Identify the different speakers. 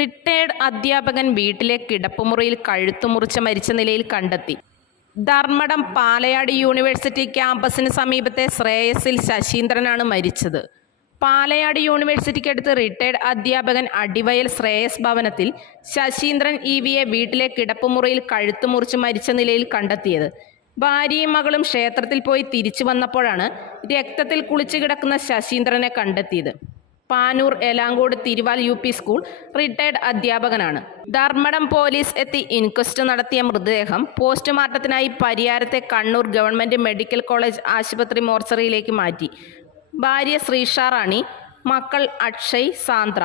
Speaker 1: Retired അധ്യാപകൻ വീട്ടിലെ കിടപ്പുമുറിയിൽ കഴുത്തു മുറിച്ച് മരിച്ച നിലയിൽ കണ്ടെത്തി. ധർമ്മടം പാലയാട് യൂണിവേഴ്സിറ്റി ക്യാമ്പസിന് സമീപത്തെ ശ്രേയസിൽ ശശീന്ദ്രനാണ് മരിച്ചത്. പാലയാട് യൂണിവേഴ്സിറ്റിക്കടുത്ത് റിട്ടയേർഡ് അധ്യാപകൻ അടിവയൽ ശ്രേയസ് ഭവനത്തിൽ ശശീന്ദ്രൻ ഇ വിയെ വീട്ടിലെ കിടപ്പുമുറിയിൽ കഴുത്തു മുറിച്ച് മരിച്ച നിലയിൽ കണ്ടെത്തിയത്. ഭാര്യയും മകളും ക്ഷേത്രത്തിൽ പോയി തിരിച്ചു വന്നപ്പോഴാണ് രക്തത്തിൽ കുളിച്ചു കിടക്കുന്ന ശശീന്ദ്രനെ കണ്ടെത്തിയത്. Panoor Elangode Thiruvaal U P school retired അധ്യാപകനാണ്. ധർമ്മടം പോലീസ് എത്തി ഇൻക്വസ്റ്റ് നടത്തിയ മൃതദേഹം പോസ്റ്റ്മോർട്ടത്തിനായി പരിയാരത്തെ കണ്ണൂർ ഗവൺമെന്റ് മെഡിക്കൽ കോളേജ് ആശുപത്രി മോർച്ചറിയിലേക്ക് മാറ്റി. ഭാര്യ ശ്രീഷ റാണി മക്കൾ അക്ഷയ് സാന്ദ്ര.